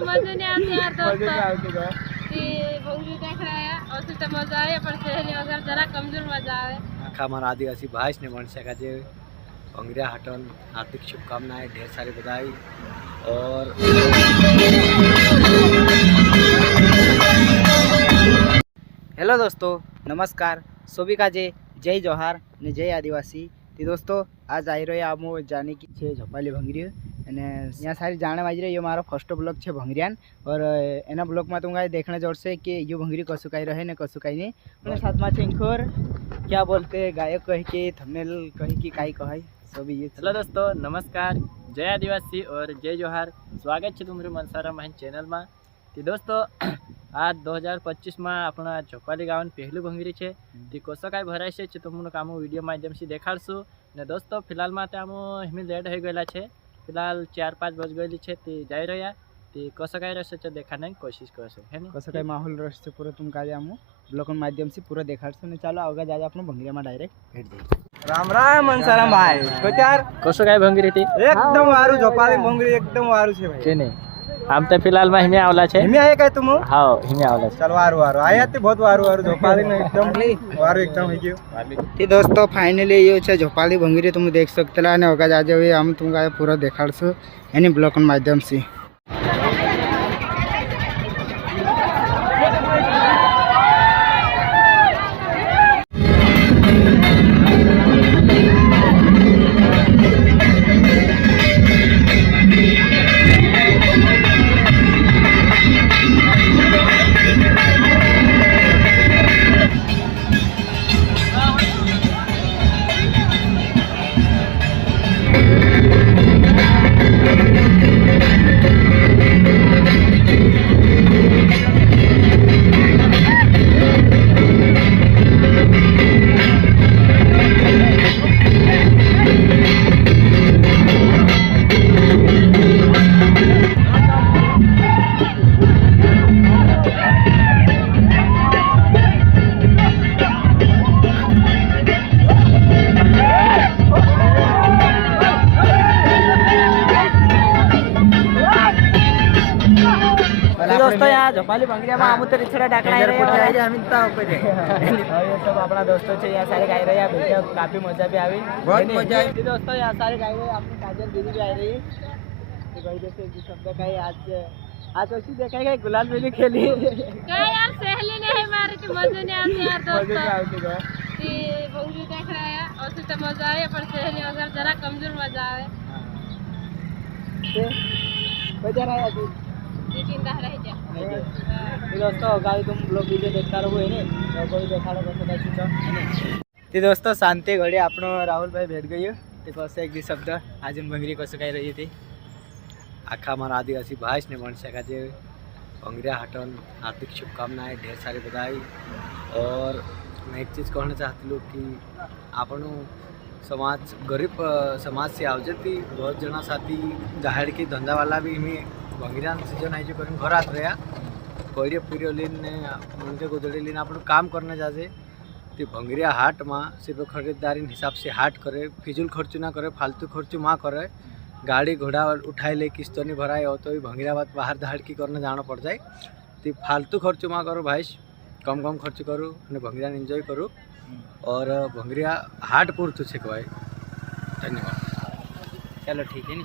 तो मजे नहीं आते यार दोस्तों कि भंगरी देख रहे हैं और तो मजा आए पर सहेली वगैरह जरा कमजोर मजा आए आखा हमारा आदिवासी भाई ने मनुष्य का जे भंगरिया हटन हार्दिक शुभकामनाएं, ढेर सारी बधाई। और हेलो दोस्तों, नमस्कार। सोभी का जय जोहार ने जय आदिवासी। तो दोस्तों आज आई रही आमो जाने की छे झोपाली भंगरी અને यहाँ सारी जाने वाजी रही। ये मारो फर्स्ट ब्लॉग है भंगरियान और एना ब्लॉग में तुम देखने जोड़से कि ये भंगरी कसु कई रहे ने कसु कई नहीं। और साथ में इंखोर क्या बोलते गायक कह के थंबनेल कह के काई कह सभी ये। हेलो दोस्तों, नमस्कार, जय आदिवासी और जय जोहार। स्वागत है तुम्हारे मनसारा महन चैनल में। तो दोस्तों आज 2025 में अपना झोपाली गाँव पहलू भंगरी है। तो कसो काय भराय से तुमने काम वीडियो माध्यम से देखाड़शू ने। दोस्तों फिलहाल में आम हमें लेट हो गया है, फिलहाल 4-5 बज गई है। तो जाई रहा तो कसो काय रहे देखाने की कोशिश करशो है ना। कसो काय माहौल रहे पूरा तुम का आम ब्लॉग माध्यम से पूरा देखाड़शू ने। चलो आगे जाए अपना भंगरिया में डायरेक्ट भेट जाए। राम राम मनसाराम भाई कोचार कसो काय भंगरी थी एकदम वारू झोपाली भंगरी एकदम वारू छे भाई के नहीं। आम तो फिलहाल में हिमे आवला छे। हिमे आए काय तुम? हाँ हिमे आवला छे। चल वारू वारू आया ते बहुत वारू वारू झोपाली में एकदम वारू एकदम हो गयो। तो दोस्तों फाइनली ये छे झोपाली भंगरी तुम देख सकते ने। होगा जाजे हम तुमका पूरा देखाड़शू एनी ब्लॉग माध्यम से। दोस्तों यहाँ झोपाली भंगरिया में आमू तो रिछड़ा डाकना है हम ता ऊपर ये सब अपना दोस्तों से यहाँ सारे गाय रहे हैं। भैया काफी मजा भी आई, बहुत मजा आई। तो दोस्तों यहाँ सारे गाय रहे अपनी काजल दीदी भी आ रही है। तो भाई जैसे जिस शब्द का आज वैसे देखा है गुलाल मेली खेली क्या यार सहेली नहीं मारे तो मजे नहीं आते यार दोस्तों कि भंगरी देख रहे हैं और तो मजा आए पर सहेली वगैरह जरा कमजोर मजा आए दोस्तों गाड़ी तुम लोग वीडियो देखता रहो है तो कोई देखा तो दोस्तों शांति घड़ी आपनो राहुल भाई भेट गई। तो कसो एक शब्द आज भंगरी कसो कही रही थी। आखा हमारा आदिवासी भाई ने मनुष्य का जे भंगरिया हटन हार्दिक शुभकामनाएं, ढेर सारी बधाई। और मैं एक चीज़ कहना चाहती हूँ कि आपनो समाज गरीब समाज से आवजती बहुत जना साथी जाहिर की धंधा वाला भी हमें भंगरिया सीजन है जो कर घर आत रहा कोई पीरियो लीन मुंडे गोदड़ी लीन आप काम करने जाते। तो भंगरिया हाट में सिर्फ खरीदारी हिसाब से हाट करे, फिजूल खर्च ना करे, फालतू खर्च माँ करे, गाड़ी घोड़ा उठाए ले किस्तों नहीं भराए हो तो भंगरिया बात बाहर दहाड़ की करने जाना पड़ जाए। तो फालतू खर्च माँ करो भाई, कम कम खर्च करो भंगरिया एंजॉय करो और भंगरिया हाट पूरतु छे भाई। धन्यवाद। चलो ठीक है नी।